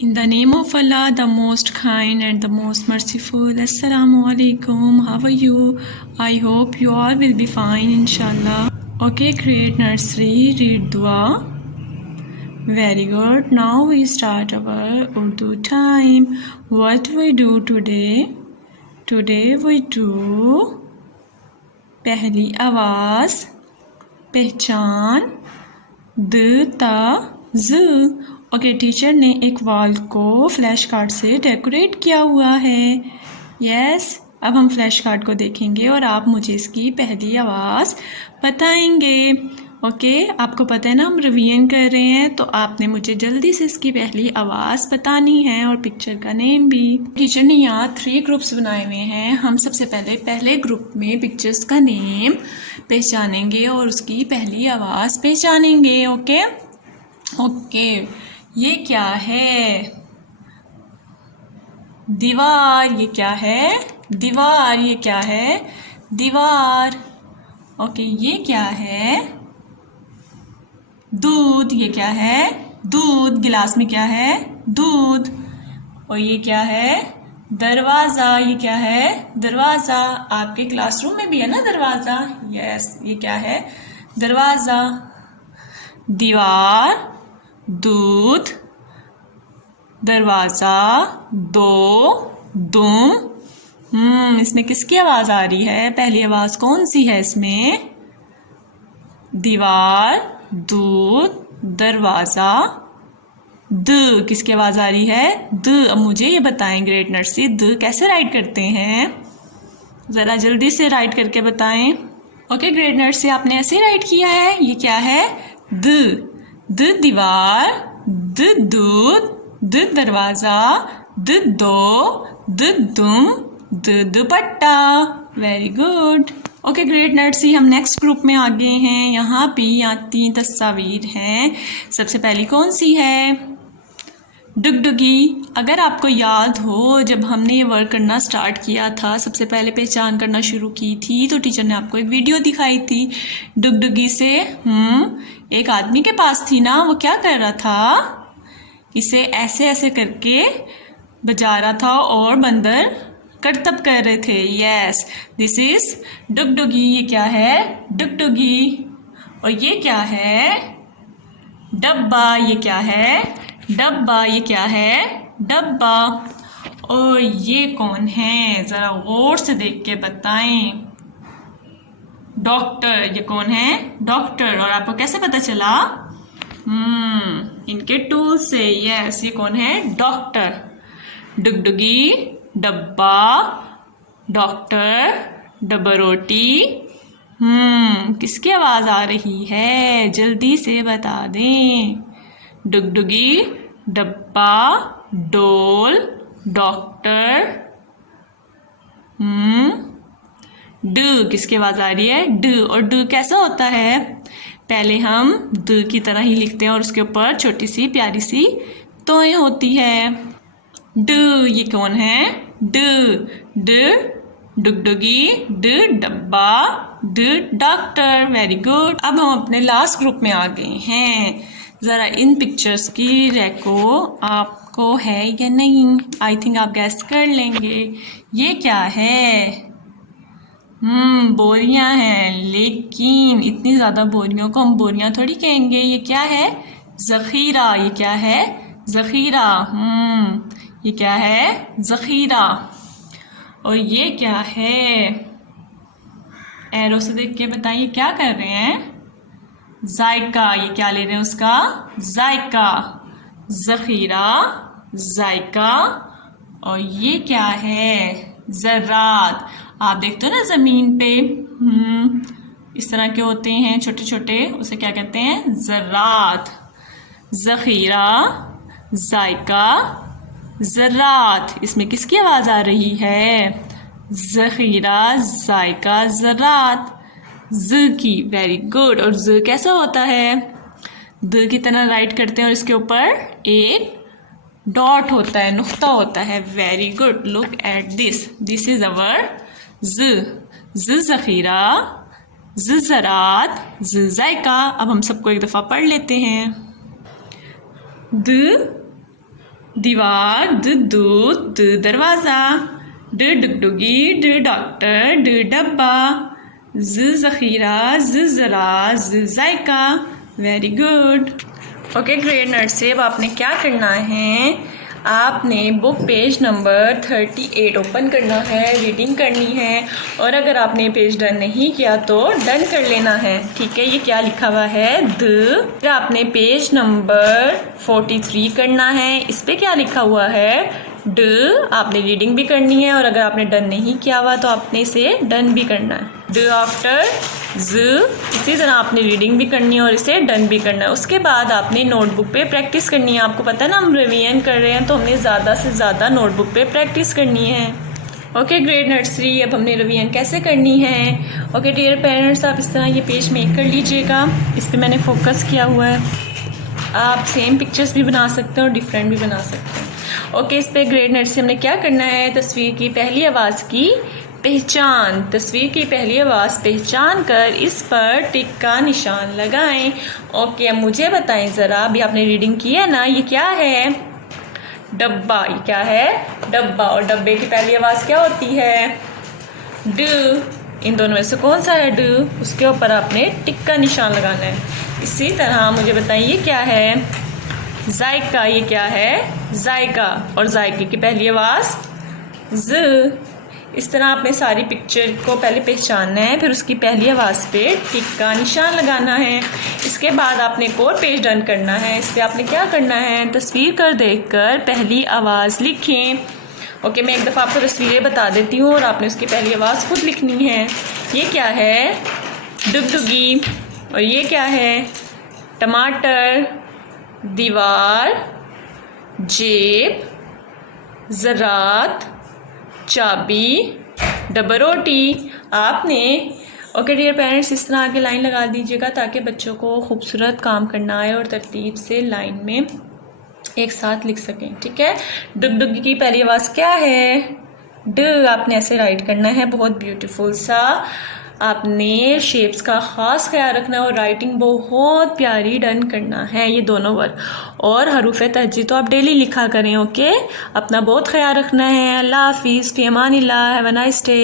In the name of Allah, the most kind and the most merciful. Assalamu alaikum. How are you? I hope you all will be fine, inshallah. Okay, create nursery, read dua. Very good. Now we start our Urdu time. What we do today? Today we do पहली आवाज, पहचान, the ता ज। Okay, teacher ने एक wall को flash card से decorate किया हुआ है। यस, अब हम फ्लैश कार्ड को देखेंगे और आप मुझे इसकी पहली आवाज़ बताएंगे। ओके, आपको पता है ना हम रिवीजन कर रहे हैं, तो आपने मुझे जल्दी से इसकी पहली आवाज़ बतानी है और पिक्चर का नेम भी। टीचर ने यहाँ 3 ग्रुप्स बनाए हुए हैं। हम सबसे पहले ग्रुप में पिक्चर्स का नेम पहचानेंगे और उसकी पहली आवाज़ पहचानेंगे। ओके ओके, ये क्या है? दीवार। ये क्या है? दीवार। ये क्या है? दीवार। ओके, ये क्या है? दूध। ये क्या है? दूध। गिलास में क्या है? दूध। और ये क्या है? दरवाजा। ये क्या है? दरवाजा। आपके क्लासरूम में भी है ना दरवाजा? यस, ये क्या है? दरवाजा। दीवार, दूध, दरवाजा, दो, दुम। इसमें किसकी आवाज आ रही है? पहली आवाज कौन सी है इसमें? दीवार, दूध, दरवाजा, द। किसकी आवाज आ रही है? द। अब मुझे ये बताएं ग्रेड नर्सरी, द कैसे राइट करते हैं? जरा जल्दी से राइट करके बताएं। ओके ग्रेड नर्सरी, आपने ऐसे राइट किया है। ये क्या है? द दीवार, द दूध, द दरवाजा, द दो, द दुम, the dupatta. Very good. Okay great nursery, हम नेक्स्ट ग्रुप में आ गए हैं। यहाँ 3 तस्वीर हैं। सबसे पहली कौन सी है? डुगडुगी। अगर आपको याद हो, जब हमने ये वर्क करना स्टार्ट किया था, सबसे पहले पहचान करना शुरू की थी, तो टीचर ने आपको एक वीडियो दिखाई थी डुगडुगी से। एक आदमी के पास थी ना, वो क्या कर रहा था? इसे ऐसे ऐसे करके बजा रहा था और बंदर करतब कर रहे थे। Yes, this is dugdugi. ये क्या है? डुगडुगी। और ये क्या है? डब्बा। ये क्या है? डब्बा। ये क्या है? डब्बा। और ये कौन है? जरा गौर से देख के बताएं। डॉक्टर। ये कौन है? डॉक्टर। और आपको कैसे पता चला? इनके टूल से। यस, ये कौन है? डॉक्टर। डुगडुगी, डब्बा, डॉक्टर, डब्बा रोटी। किसकी आवाज आ रही है? जल्दी से बता दें। डुगडुगी, डब्बा, डोल, डॉक्टर। ड। किसकी आवाज आ रही है? ड। और ड कैसा होता है? पहले हम द की तरह ही लिखते हैं और उसके ऊपर छोटी सी प्यारी सी तोय होती है। ड। ये कौन है? ड। ड डुगडुगी, ड डब्बा, ड डॉक्टर। Very good. अब हम अपने लास्ट ग्रुप में आ गए हैं। जरा इन पिक्चर्स की रेको आपको है या नहीं? आई थिंक आप गैस कर लेंगे। ये क्या है? बोरियां हैं, लेकिन इतनी ज्यादा बोरियों को हम बोरियां थोड़ी कहेंगे। ये क्या है? जखीरा। ये क्या है? जखीरा। ये क्या है? जखीरा। और ये क्या है? एरो से देख के बताइए क्या कर रहे हैं? जायका। ये क्या ले रहे हैं उसका? जायका। जखीरा, जायका। और ये क्या है? ज़रात। आप देखते हो ना जमीन पे इस तरह के होते हैं छोटे छोटे, उसे क्या कहते हैं? ज़रात। जखीरा, जायका, ज़रात। इसमें किसकी आवाज आ रही है? जखीरा, जायका, ज़रात। ज की। Very good. और ज कैसा होता है? द की तरह राइट करते हैं और इसके ऊपर एक डॉट होता है, नुक्ता होता है। Very good. Look at this. This is our ज जखीरा, ज ज़रात, ज जायका। अब हम सबको एक दफ़ा पढ़ लेते हैं। द दीवार, दूध, दरवाज़ा, डुगडुगी, डॉक्टर, डब्बा, ज़ख़ीरा, ज़रा, जायका। Very good. Okay grade nursery, अब आपने क्या करना है, आपने बुक पेज नंबर 38 ओपन करना है, रीडिंग करनी है, और अगर आपने पेज डन नहीं किया तो डन कर लेना है। ठीक है, ये क्या लिखा हुआ है, फिर आपने पेज नंबर 43 करना है, इस पे क्या लिखा हुआ है, आपने रीडिंग भी करनी है, और अगर आपने डन नहीं किया हुआ तो आपने इसे डन भी करना है। आफ्टर इसी तरह आपने रीडिंग भी करनी है और इसे डन भी करना है। उसके बाद आपने नोटबुक पे प्रैक्टिस करनी है। आपको पता है ना, हम रिवीजन कर रहे हैं तो हमने ज़्यादा से ज़्यादा नोटबुक पे प्रैक्टिस करनी है। ओके ग्रेड नर्सरी, अब हमने रिवीजन कैसे करनी है। ओके डियर पेरेंट्स, आप इस तरह ये पेज मेक कर लीजिएगा, इस पर मैंने फोकस किया हुआ है। आप सेम पिक्चर्स भी बना सकते हैं और डिफरेंट भी बना सकते हैं। ओके, इस पे ग्रेड नर्सरी हमने क्या करना है, तस्वीर की पहली आवाज़ की पहचान, तस्वीर की पहली आवाज़ पहचान कर इस पर टिक का निशान लगाएं। ओके, अब मुझे बताएं ज़रा, अभी आपने रीडिंग की है ना, ये क्या है, डब्बा। ये क्या है, डब्बा, और डब्बे की पहली आवाज़ क्या होती है, ड। इन दोनों में से कौन सा है, ड, उसके ऊपर आपने टिक का निशान लगाना है। इसी तरह मुझे बताइए ये क्या है, जायका। ये क्या है, जायका, और जायके की पहली आवाज़ ज। इस तरह आपने सारी पिक्चर को पहले पहचानना है, फिर उसकी पहली आवाज़ पे टिक का निशान लगाना है। इसके बाद आपने एक और पेज डन करना है। इस पर आपने क्या करना है, तस्वीर कर देखकर पहली आवाज़ लिखें। ओके, मैं एक दफ़ा आपको तस्वीरें बता देती हूँ और आपने उसकी पहली आवाज़ खुद लिखनी है। ये क्या है, डुगडुगी, और ये क्या है, टमाटर, दीवार, जेब, ज़रात, चाबी, डब्बा रोटी। आपने ओके डियर पेरेंट्स, इस तरह आगे लाइन लगा दीजिएगा ताकि बच्चों को खूबसूरत काम करना आए और तरतीब से लाइन में एक साथ लिख सकें। ठीक है, डुगडुगी की पहली आवाज़ क्या है, ड। आपने ऐसे राइट करना है, बहुत ब्यूटीफुल सा। आपने शेप्स का ख़ास ख्याल रखना है और राइटिंग बहुत प्यारी डन करना है, ये दोनों वर्ड। और हरूफ तहज्जी तो आप डेली लिखा करें। ओके, अपना बहुत ख्याल रखना है। अल्लाह हाफिज़, फ़ी अमानिल्लाह, हैव अ नाइस डे।